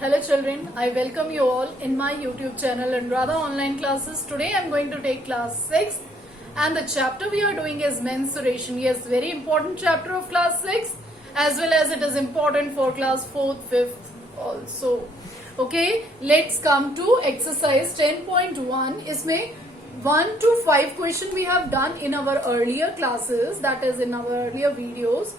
Hello children, I welcome you all in my YouTube channel Anuradha Online Classes. Today I am going to take class 6 and the chapter we are doing is mensuration. Yes, very important chapter of class 6 as well as it is important for class 4th, 5th also. Okay, let's come to exercise 10.1. इसमें 1 to 5 question we have done in our earlier classes, that is in our earlier videos.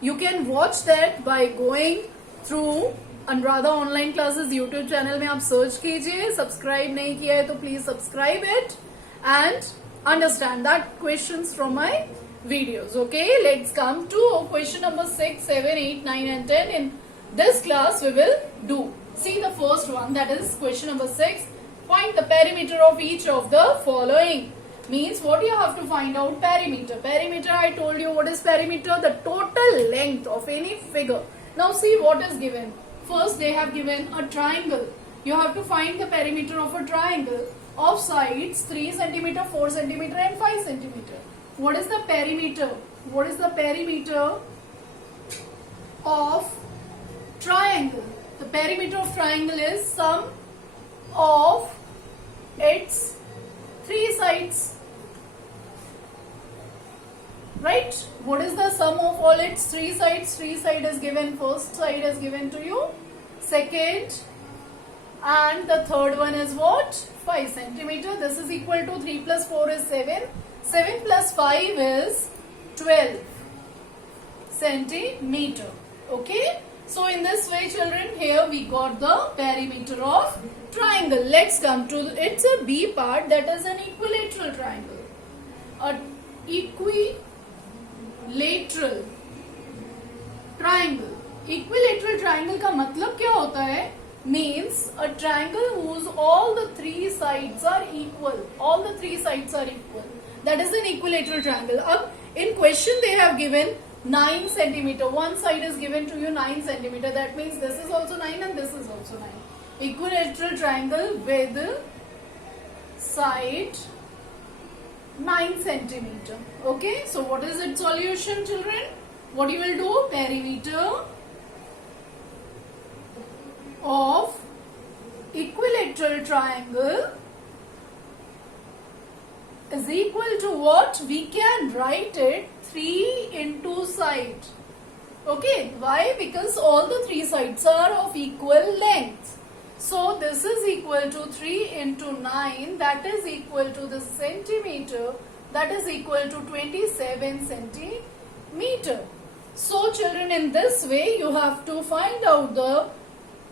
You can watch that by going through Anuradha online classes YouTube channel में आप search कीजिए. Subscribe नहीं किया है तो please subscribe it and understand that questions from my videos. Okay, let's come to question number 6, 7, 8, 9 and 10. In this class we will do. See the first one, that is question number 6. Find the perimeter of each of the following. Means what you have to find out? Perimeter. Perimeter, I told you what is perimeter. The total length of any figure. Now see what is given. First they have given a triangle. You have to find the perimeter of a triangle of sides 3 cm, 4 cm and 5 cm. What is the perimeter? What is the perimeter of triangle? The perimeter of triangle is sum of its 3 sides. Right? What is the sum of all its 3 sides? 3 side is given. First side is given to you. Second and the third one is what? 5 centimeter. This is equal to 3 plus 4 is 7. 7 plus 5 is 12 centimeter. Okay. So in this way children, here we got the perimeter of triangle. Let's come to it's a B part, that is an equilateral triangle. A equilateral triangle. Equilateral triangle का मतलब क्या होता है? Means a triangle whose all the 3 sides are equal. All the 3 sides are equal. That is an equilateral triangle. अब in question they have given 9 centimeter. One side is given to you 9 centimeter. That means this is also 9 and this is also 9. Equilateral triangle with side 9 centimeter. Okay, so what is its solution children? What you will do? Perimeter of equilateral triangle is equal to what? We can write it 3 into side. Okay, why? Because all the 3 sides are of equal length. So this is equal to 3 into 9, that is equal to the centimeter, that is equal to 27 centimeter. So children, in this way you have to find out the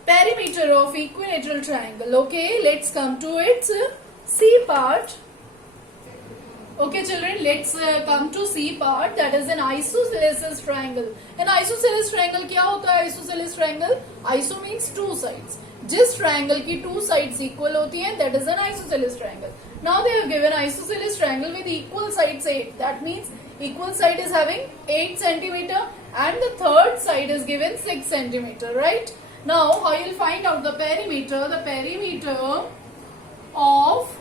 perimeter of equilateral triangle. Okay, let's come to its C part. Okay children, let's come to C part, that is an isosceles triangle. An isosceles triangle क्या होता है? Isosceles triangle, iso means 2 sides. जिस triangle की 2 sides equal होती हैं, that is an isosceles triangle. Now they have given isosceles triangle with equal sides 8. That means equal side is having 8 centimeter and the third side is given 6 centimeter. Right? Now how you will find out the perimeter? The perimeter of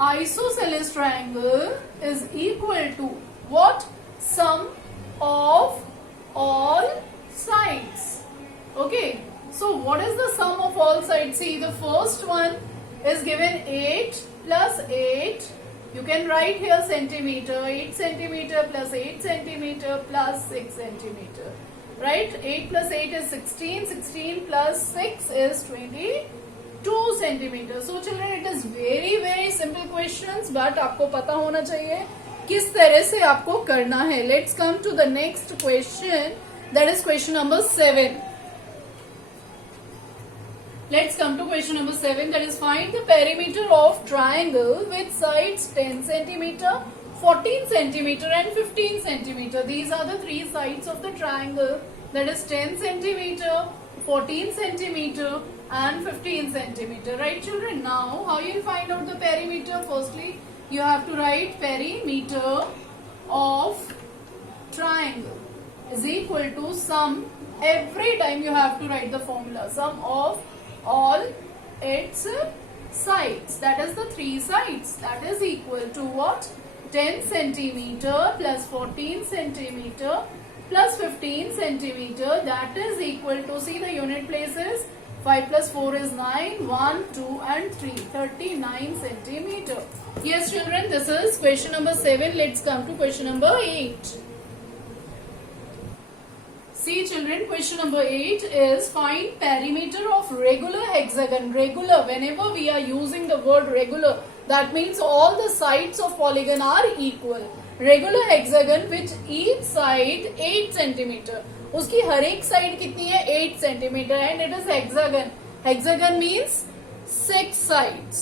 isosceles triangle is equal to what? Sum of all sides. Okay. So what is the sum of all sides? See, the first one is given 8 plus 8. You can write here centimeter. 8 centimeter plus 8 centimeter plus 6 centimeter. Right? 8 plus 8 is 16. 16 plus 6 is 22 centimeter. So children, it is very simple questions, but आपको पता होना चाहिए किस तरह से आपको करना है. Let's come to the next question. That is question number 7. Let's come to question number 7, that is find the perimeter of triangle with sides 10 centimeter, 14 centimeter and 15 centimeter. These are the 3 sides of the triangle, that is 10 centimeter, 14 centimeter and 15 centimeter. Right children? Now how you will find out the perimeter? Firstly, you have to write perimeter of triangle is equal to sum. Every time you have to write the formula, sum of all its sides, that is the 3 sides, that is equal to what? 10 centimeter plus 14 centimeter plus 15 centimeter, that is equal to, see the unit places, 5 plus 4 is 9. 1, 2 and 3. 39 centimeter. Yes children, this is question number 7. Let's come to question number 8. See children, question number 8 is find perimeter of regular hexagon. Regular, whenever we are using the word regular, that means all the sides of polygon are equal. Regular hexagon which each side 8 centimeter. उसकी हर एक side कितनी है 8 centimetre and it is hexagon. Hexagon means 6 sides.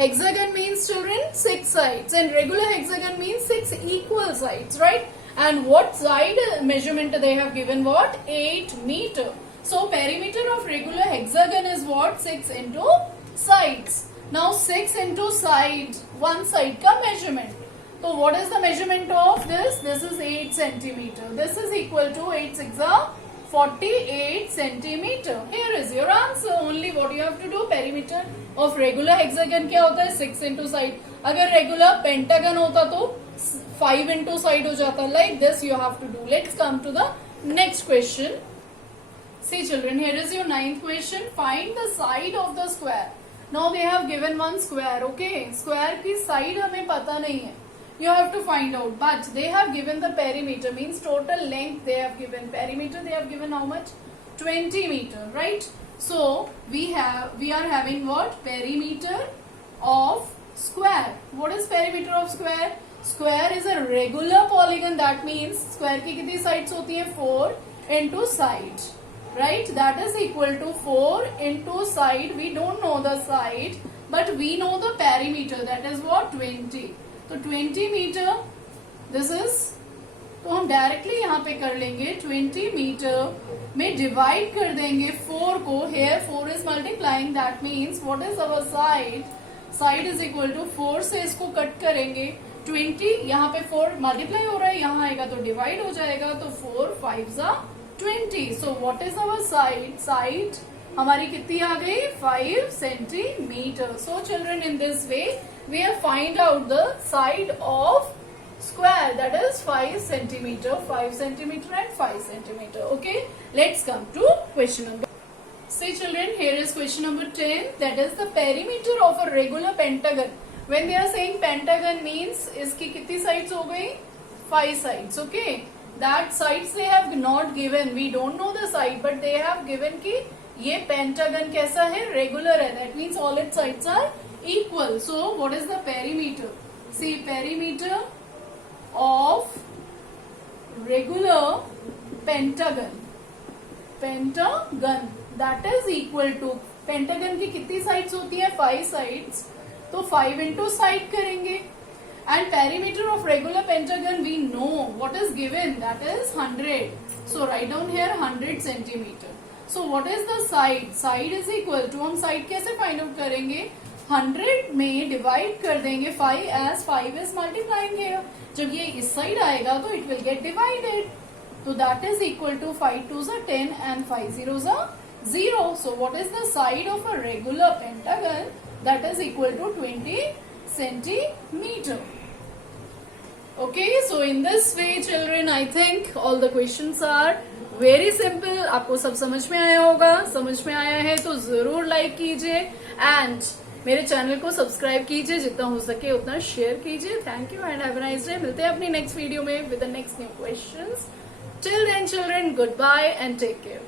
Hexagon means children 6 sides and regular hexagon means 6 equal sides, right? And what side measurement they have given? What? 8 meter. So perimeter of regular hexagon is what? 6 into sides. Now 6 into side, one side ka measurement. So what is the measurement of this? This is 8 centimeter. This is equal to 8 6 are 48 centimeter. Here is your answer. Only what you have to do? Perimeter of regular hexagon क्या होता है? 6 into side. अगर regular pentagon होता तो 5 into side हो जाता. Like this you have to do. Let's come to the next question. See children, here is your 9th question. Find the side of the square. Now they have given one square. Okay, square की side हमें पता नहीं है. You have to find out, but they have given the perimeter, means total length they have given. Perimeter they have given how much? 20 meter, right? So we are having what? Perimeter of square. What is perimeter of square? Square is a regular polygon. That means square की कितनी sides होती है? 4 into side, right? That is equal to 4 into side. We don't know the side, but we know the perimeter. That is what? 20. तो 20 metre this is, तो हम directly यहाँ पे कर लेंगे 20 मीटर में डिवाइड कर देंगे 4 को. Here 4 is multiplying, that means what is our side? Side is equal to 4 से इसको कट करेंगे. 20 यहाँ पे 4 मल्टीप्लाई हो रहा है, यहाँ आएगा तो डिवाइड हो जाएगा. तो 4 5 जा 20. So what is our side? Side हमारी कितनी आ गई? 5 centimetre. So children, in this way we have find out the side of square, that is 5 centimeter, 5 centimeter and 5 centimeter. Okay, let's come to question number. See children, here is question number 10, that is the perimeter of a regular pentagon. When they are saying pentagon means इसकी कितनी sides हो गई? 5 sides. Okay, that sides they have not given. We don't know the side, but they have given कि ये pentagon कैसा है? Regular है. That means all its sides are equal. So what is the perimeter? See, perimeter of regular pentagon, that is equal to, pentagon की कितनी sides होती है? 5 sides. तो 5 into side करेंगे. And perimeter of regular pentagon we know what is given, that is 100. So write down here 100 centimeter. So what is the side? Side is equal to, हम side कैसे find out करेंगे? 100 में divide कर देंगे 5 as 5 is multiplying here. जब ये इस side आएगा तो इट विल गेट डिवाइडेड. तो that is equal to 5 2s are 10 and 5 0s are 0. So what is the side of a regular pentagon? That is equal to 20 centimeter. Okay, so in this way children, I think all the questions are very simple. आपको सब समझ में आया होगा. समझ में आया है तो जरूर लाइक कीजिए एंड मेरे चैनल को सब्सक्राइब कीजिए, जितना हो सके उतना शेयर कीजिए. Thank you and have a nice day. मिलते हैं अपनी नेक्स्ट वीडियो में with the next new questions. Till then children, goodbye and take care.